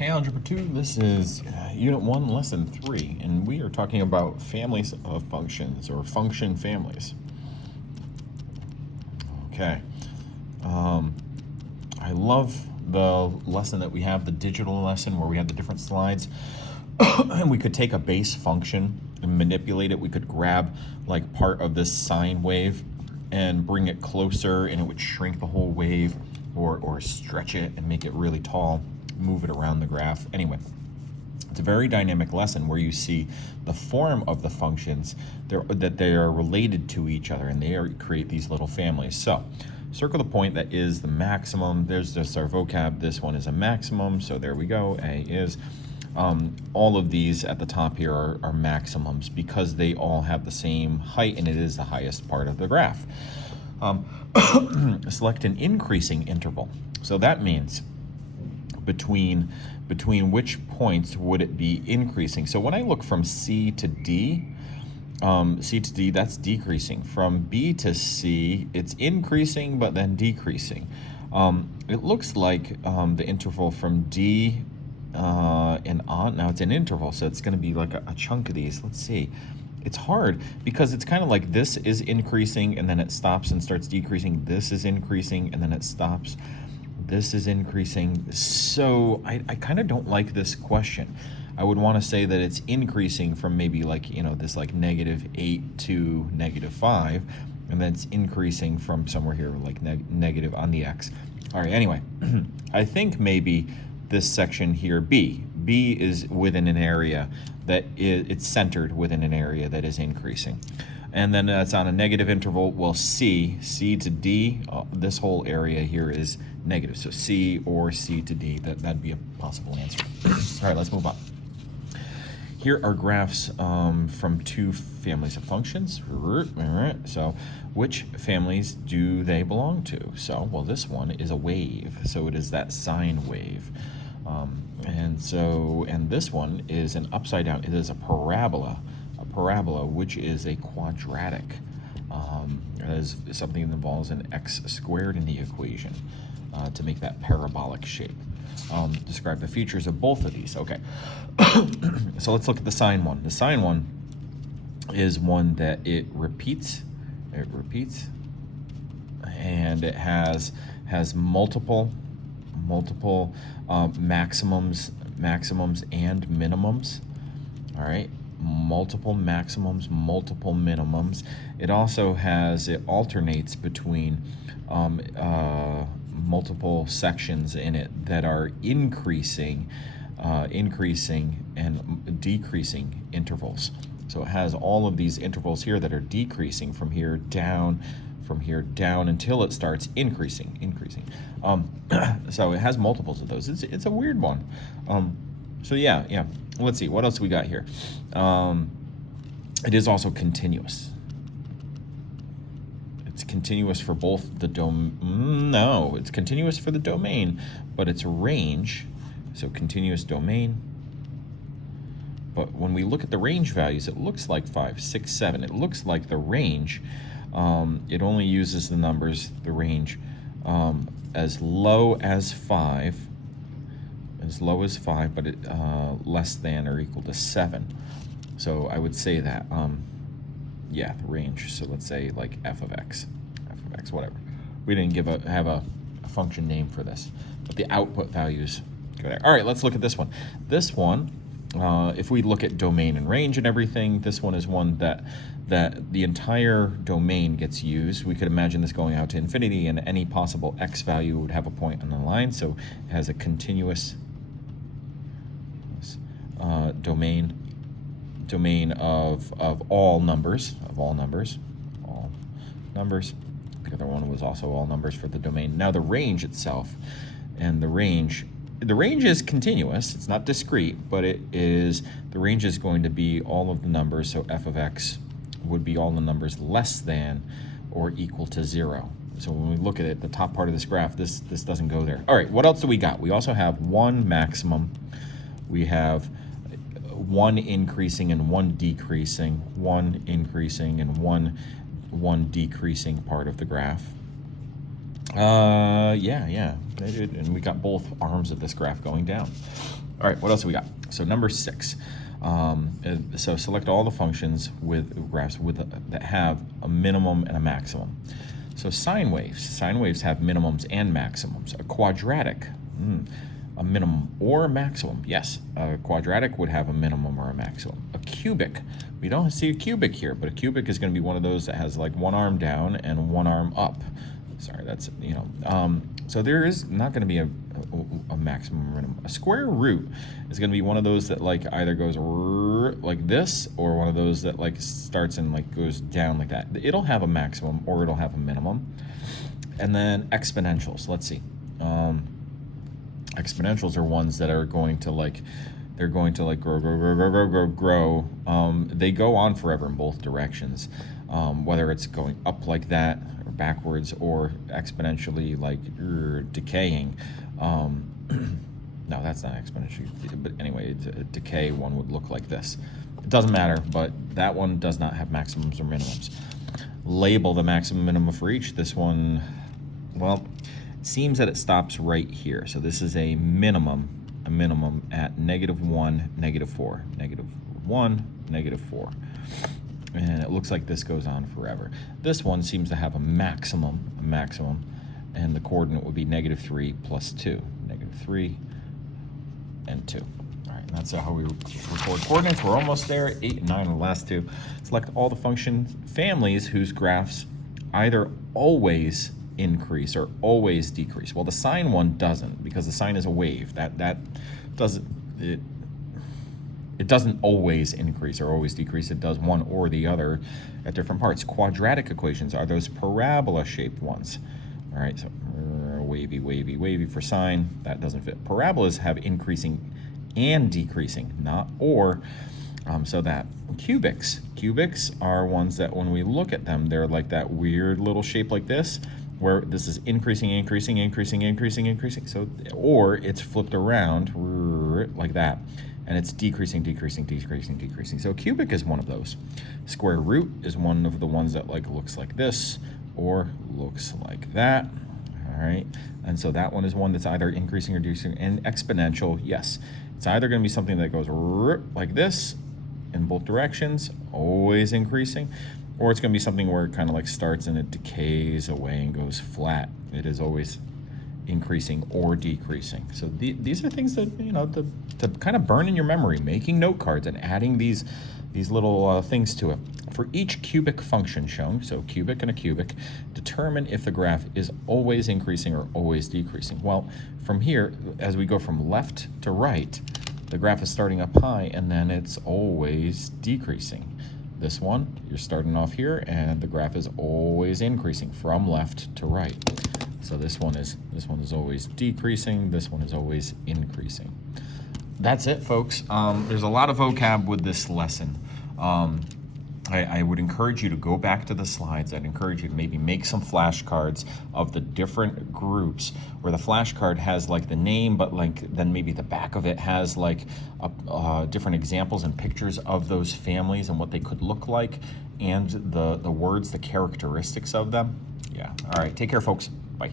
Hey, Algebra 2, this is Unit 1, Lesson 3, and we are talking about families of functions, or function families. Okay. I love the lesson that we have, the digital lesson, where we have the different slides, and we could take a base function and manipulate it. We could grab, like, part of this sine wave and bring it closer, and it would shrink the whole wave, or stretch it and make it really tall, move it around the graph. Anyway, it's a very dynamic lesson where you see the form of the functions, that they are related to each other, and they create these little families. So circle the point that is the maximum. There's just our vocab. This one is a maximum, so there we go. A is. All of these at the top here are maximums because they all have the same height, and it is the highest part of the graph. Select an increasing interval. So that means between which points would it be increasing? So when I look from C to D, that's decreasing. From B to C, it's increasing, but then decreasing. It looks like the interval from D and on, now it's an interval, so it's going to be like a chunk of these. Let's see. It's hard because it's kind of like this is increasing, and then it stops and starts decreasing. This is increasing, and then it stops. This is increasing. So I kind of don't like this question. I would want to say that it's increasing from maybe like, this like -8 to -5, and then it's increasing from somewhere here like negative on the x. All right, anyway, I think maybe this section here, B is within an area that it's centered within an area that is increasing. And then that's on a negative interval. Well, C to D, this whole area here is negative. So C or C to D, that'd be a possible answer. All right, let's move on. Here are graphs from two families of functions. So which families do they belong to? So, well, this one is a wave. So it is that sine wave. And this one is an upside down. It is a parabola, which is a quadratic. That is something that involves an x squared in the equation to make that parabolic shape. Describe the features of both of these. Okay, so let's look at the sine one. The sine one is one that it repeats, and it has multiple maximums and minimums. All right, multiple maximums, multiple minimums. It also it alternates between multiple sections in it that are increasing and decreasing intervals. So it has all of these intervals here that are decreasing from here down until it starts increasing. So it has multiples of those. It's a weird one. So yeah. Let's see, what else we got here? It is also continuous. It's continuous for both the no, it's continuous for the domain, but it's range. So continuous domain. But when we look at the range values, it looks like 5, 6, 7. It looks like the range, it only uses the numbers, the range, as low as 5, but it, less than or equal to 7. So I would say that, the range. So let's say like f of x, whatever. We didn't have a function name for this, but the output values go there. All right, let's look at this one. This one, if we look at domain and range and everything, this one is one that the entire domain gets used. We could imagine this going out to infinity, and any possible x value would have a point on the line. So it has a continuous domain of all numbers. The other one was also all numbers for the domain. Now the range itself, and the range is continuous. It's not discrete, but the range is going to be all of the numbers. So f of x would be all the numbers less than or equal to 0. So when we look at it, the top part of this graph, this doesn't go there. All right, what else do we got? We also have one maximum. We have one increasing and one decreasing, one increasing and one decreasing part of the graph. Yeah. And we got both arms of this graph going down. All right, what else we got? So number 6. So select all the functions with graphs that have a minimum and a maximum. So sine waves have minimums and maximums. A quadratic, a minimum or a maximum. Yes, a quadratic would have a minimum or a maximum. A cubic, we don't see a cubic here, but a cubic is going to be one of those that has like one arm down and one arm up. Sorry, that's, so there is not going to be a maximum or minimum. A square root is going to be one of those that like either goes like this, or one of those that like starts and like goes down like that. It'll have a maximum or it'll have a minimum. And then exponentials, let's see. Exponentials are ones that are going to like, they're going to like grow. They go on forever in both directions, whether it's going up like that or backwards, or exponentially like decaying. No, that's not exponentially, but anyway, a decay one would look like this. It doesn't matter, but that one does not have maximums or minimums. Label the maximum minimum for each. This one, well, it seems that it stops right here. So this is a minimum at -1, -4, -1, -4. And it looks like this goes on forever. This one seems to have a maximum, and the coordinate would be -3 plus 2, -3 and 2. All right, and that's how we record coordinates. We're almost there. 8 and 9 are the last two. Select all the function families whose graphs either always increase or always decrease. Well, the sine one doesn't, because the sine is a wave. That doesn't, it doesn't always increase or always decrease. It does one or the other at different parts. Quadratic equations are those parabola-shaped ones. All right, so wavy for sine. That doesn't fit. Parabolas have increasing and decreasing, not or. So that cubics are ones that when we look at them, they're like that weird little shape like this, where this is increasing. So, or it's flipped around like that, and it's decreasing. So a cubic is one of those. Square root is one of the ones that like looks like this or looks like that. All right, and so that one is one that's either increasing or decreasing. And exponential, yes, it's either going to be something that goes like this in both directions, always increasing, or it's going to be something where it kind of like starts and it decays away and goes flat. It is always increasing or decreasing. So these are things that, to kind of burn in your memory, making note cards and adding these little things to it. For each cubic function shown, so cubic and a cubic, determine if the graph is always increasing or always decreasing. Well, from here, as we go from left to right, the graph is starting up high and then it's always decreasing. This one, you're starting off here and the graph is always increasing from left to right. So this one is always decreasing, this one is always increasing. That's it, folks. There's a lot of vocab with this lesson. I would encourage you to go back to the slides. I'd encourage you to maybe make some flashcards of the different groups, where the flashcard has like the name, but like then maybe the back of it has like different examples and pictures of those families and what they could look like, and the words, the characteristics of them. Yeah. All right. Take care, folks. Bye.